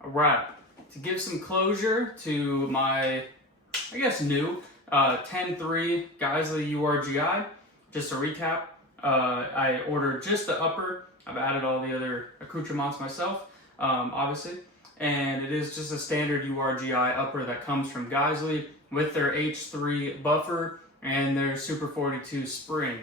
All right, to give some closure to my, I guess, new 10-3 Geissele URGI, just to recap, I ordered just the upper. I've added all the other accoutrements myself, obviously, and it is just a standard URGI upper that comes from Geissele with their H3 buffer and their Super 42 spring.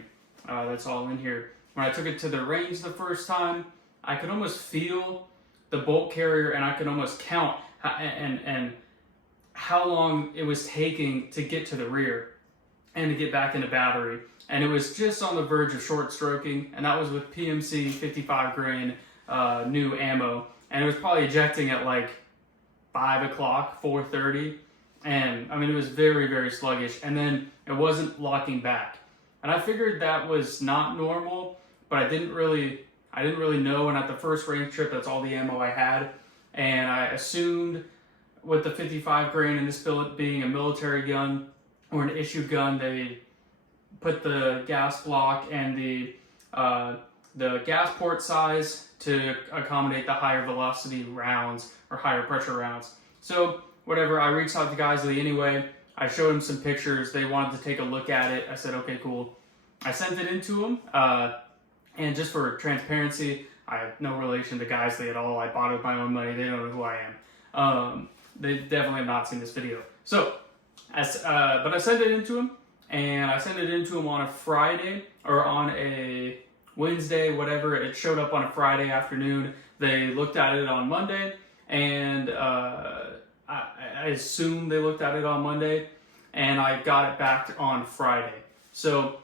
That's all in here. When I took it to the range the first time, I could almost feel the bolt carrier, and I could almost count and how long it was taking to get to the rear and to get back into battery. And it was just on the verge of short stroking, and that was with PMC 55 grain new ammo. And it was probably ejecting at like 5 o'clock, 4:30. And I mean, it was very, very sluggish. And then it wasn't locking back. And I figured that was not normal, but I didn't really know. And at the first range trip, that's all the ammo I had. And I assumed with the 55 grain and this billet being a military gun or an issue gun, they put the gas block and the gas port size to accommodate the higher velocity rounds or higher pressure rounds. So whatever, I reached out to Geissele anyway. I showed them some pictures. They wanted to take a look at it. I said, okay, cool. I sent it into them. And just for transparency, I have no relation to Geissele at all. I bought it with my own money. They don't know who I am. They definitely have not seen this video. So, but I sent it into them, and I sent it into them on a Friday or on a Wednesday, whatever. It showed up on a Friday afternoon. They looked at it on Monday, and I assume they looked at it on Monday, and I got it back on Friday. So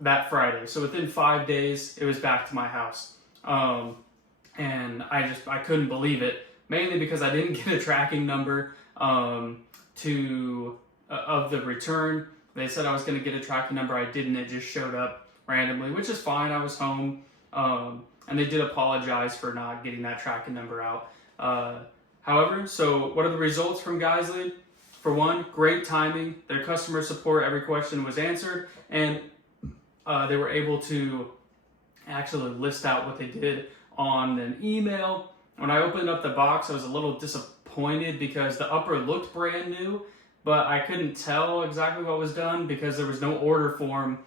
that Friday. So within 5 days, it was back to my house. And I couldn't believe it, mainly because I didn't get a tracking number of the return. They said I was going to get a tracking number. I didn't. It just showed up randomly, which is fine. I was home. And they did apologize for not getting that tracking number out. However, so what are the results from Geissele? For one, great timing. Their customer support, every question was answered, and they were able to actually list out what they did on an email. When I opened up the box, I was a little disappointed because the upper looked brand new, but I couldn't tell exactly what was done because there was no order form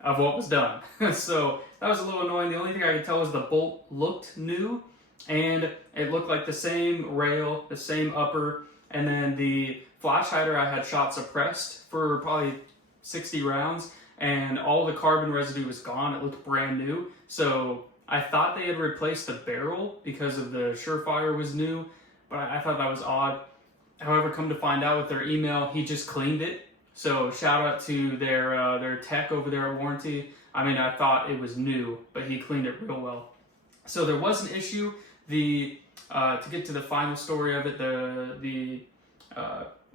of what was done. So that was a little annoying. The only thing I could tell was the bolt looked new, and it looked like the same rail, the same upper, and then the flash hider I had shot suppressed for probably 60 rounds, and all the carbon residue was gone. It looked brand new. So I thought they had replaced the barrel because of the Surefire was new, but I thought that was odd. However, come to find out with their email, he just cleaned it. So shout out to their tech over there at Warranty. I mean, I thought it was new, but he cleaned it real well. So there was an issue. To get to the final story of it, the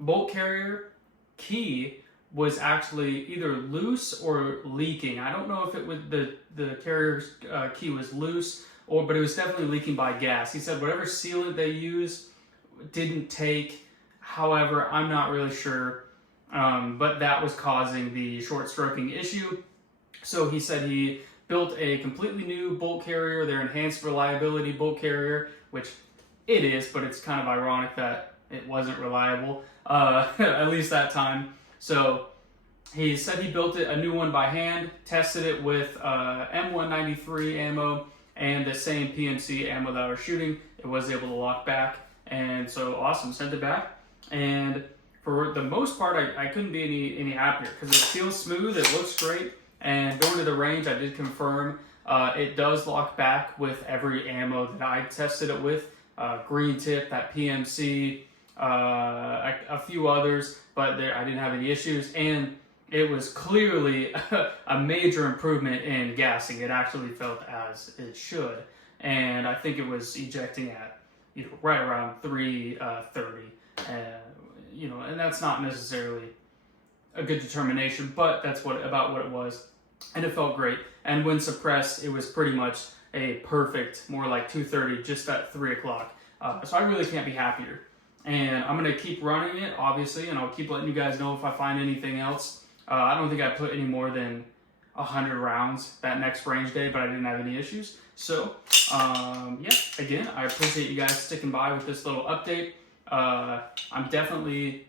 bolt carrier key was actually either loose or leaking. I don't know if it was the carrier's key was loose, but it was definitely leaking by gas. He said whatever sealant they used didn't take. However, I'm not really sure, but that was causing the short stroking issue. So he said he built a completely new bolt carrier, their enhanced reliability bolt carrier, which it is, but it's kind of ironic that it wasn't reliable, at least that time. So he said he built it, a new one by hand, tested it with M193 ammo and the same PMC ammo that I was shooting. It was able to lock back, and so awesome, sent it back. And for the most part, I couldn't be any happier because it feels smooth, it looks great. And going to the range, I did confirm it does lock back with every ammo that I tested it with. Green tip, that PMC, a few others, but I didn't have any issues. And it was clearly a major improvement in gassing. It actually felt as it should. And I think it was ejecting at right around 330. And that's not necessarily a good determination, but that's about what it was, and it felt great. And when suppressed, it was pretty much a perfect, more like 230, just at 3 o'clock. So I really can't be happier. And I'm gonna keep running it, obviously, and I'll keep letting you guys know if I find anything else. I don't think I put any more than 100 rounds that next range day, but I didn't have any issues. So, yeah, again, I appreciate you guys sticking by with this little update. I'm definitely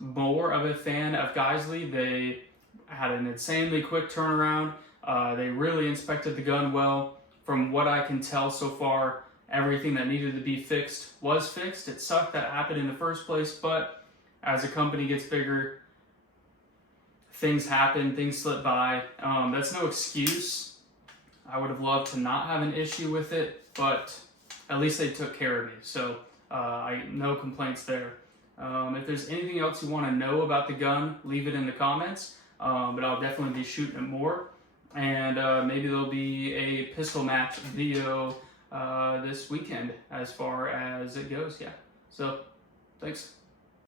more of a fan of Geissele. They had an insanely quick turnaround. They really inspected the gun well. From what I can tell so far, everything that needed to be fixed was fixed. It sucked that it happened in the first place, but as a company gets bigger, things happen, things slip by. That's no excuse. I would have loved to not have an issue with it, but at least they took care of me. So no complaints there. If there's anything else you want to know about the gun, leave it in the comments. But I'll definitely be shooting it more. And maybe there'll be a pistol match video this weekend as far as it goes. Yeah. So, thanks.